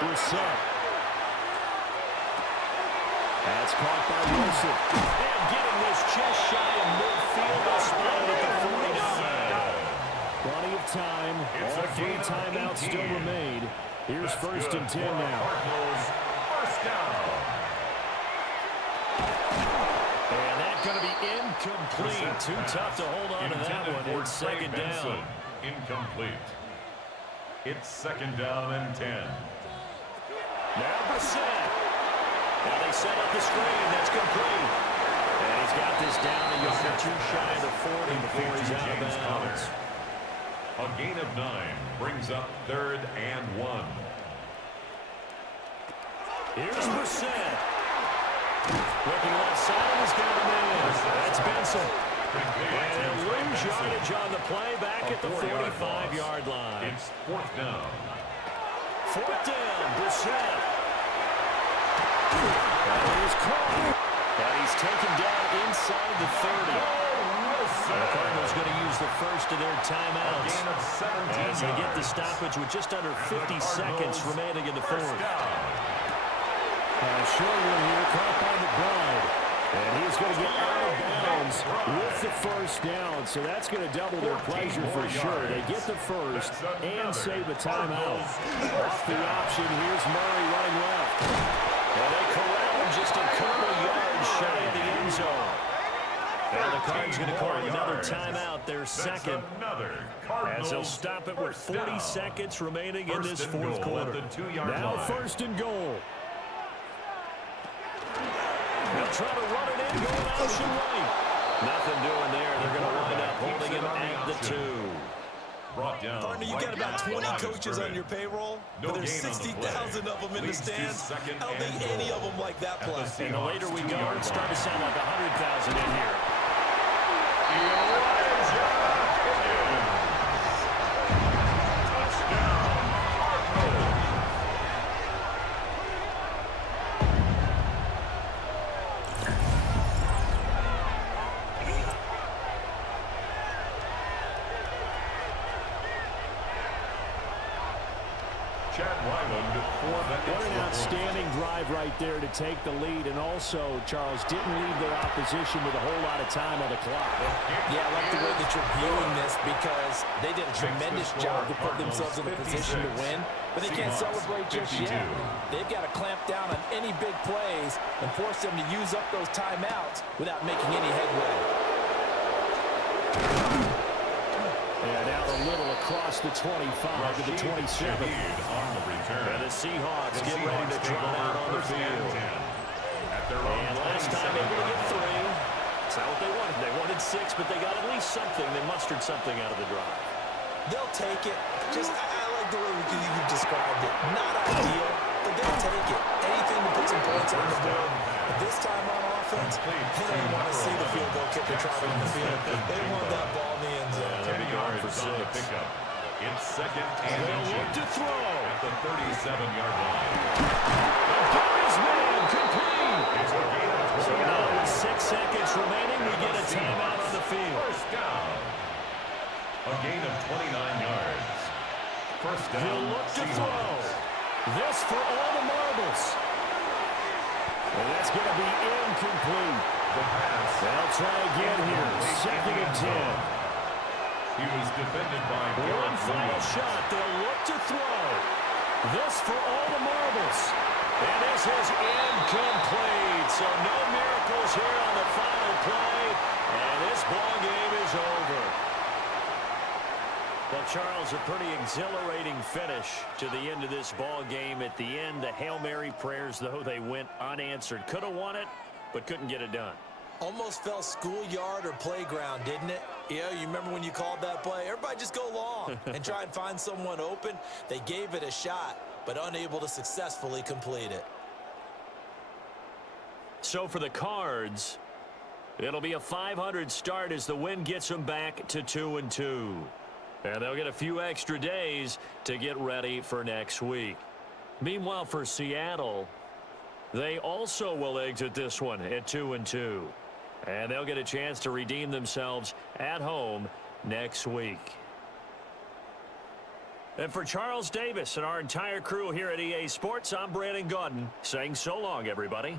Brissett. That's caught by Wilson. And getting this just shy of midfield, they'll spot it at the 49. Plenty of time. All 3 timeouts still remain. Here's 1st and 10 now. First down. And that's going to be incomplete. Too tough to hold on to that one. It's 2nd down. Incomplete. It's 2nd down and 10. Now Brissett. Now they set up the screen. That's complete. And he's got this down a yard or two shy of the 40 before he's out of bounds. A gain of 9 brings up 3rd and 1. Here's Brissett. Looking left side, he's got him in. That's Benson. And he'll lose yardage on the play back at the 45-yard line. It's 4th down. 4th down, Brissett. And he's caught. And he's taken down inside the 30. The Cardinals going to use the first of their timeouts as they get the stoppage with just under 50 seconds remaining in the 4th. Short one here, caught by McBride. And he's going to get out of bounds with the first down. So that's going to double their pleasure for sure. They get the first and save a timeout. Off the option, here's Murray running left. And they corral him just a couple yards shy of the end zone. Now the Cardinals going to call another timeout, their 2nd, as they'll stop it with 40 seconds remaining in this 4th quarter. Now 1st and goal. They'll try to run it in, going option right. Nothing doing there. They're going to wind up holding him at the 2. Partner, you got about 20 coaches on your payroll, but there's 60,000 of them in the stands. I don't think any of them like that play. And the later we go, it's starting to sound like 100,000 in here. What an outstanding drive right there to take the lead, and also, Charles, didn't leave their opposition with a whole lot of time on the clock. Yeah, I like the way that you're viewing this because they did a tremendous job to put themselves in a position to win, but they can't celebrate just yet. They've got to clamp down on any big plays and force them to use up those timeouts without making any headway. And out a little across the 25 to the 27. And the Seahawks get ready to trot out on the field. And last time able to get 3. That's not what they wanted. They wanted 6, but they got at least something. They mustered something out of the drive. They'll take it. I like the way you described it. Not ideal, but they'll take it. Anything to put some points on the board. But this time on offense, they don't want to see the field goal kicker trotting on the field. They want that ball in the end zone. They'll be going for 6. It's second and They'll look to throw at the 37-yard line. Man complete. It's a gain of 2 So now yards. with 6 seconds remaining, we get a timeout on the field. First down. A gain of 29 yards. First down. He'll look to Seahawks. throw. This for all the marbles. And that's going to be incomplete. The pass. They'll try again here. Second and 10. He was defended by One Garrett final Williams. shot. They'll look to throw. This for all the marbles. And this is incomplete. So no miracles here on the final play. And this ball game is over. Well, Charles, a pretty exhilarating finish to the end of this ball game. At the end, the Hail Mary prayers, though, they went unanswered. Could have won it, but couldn't get it done. Almost felt schoolyard or playground, didn't it? Yeah, you remember when you called that play? Everybody just go long and try and find someone open. They gave it a shot, but unable to successfully complete it. So for the Cards, it'll be a 500 start as the win gets them back to 2-2. And they'll get a few extra days to get ready for next week. Meanwhile, for Seattle, they also will exit this one at 2-2. And they'll get a chance to redeem themselves at home next week. And for Charles Davis and our entire crew here at EA Sports, I'm Brandon Gaudin saying so long, everybody.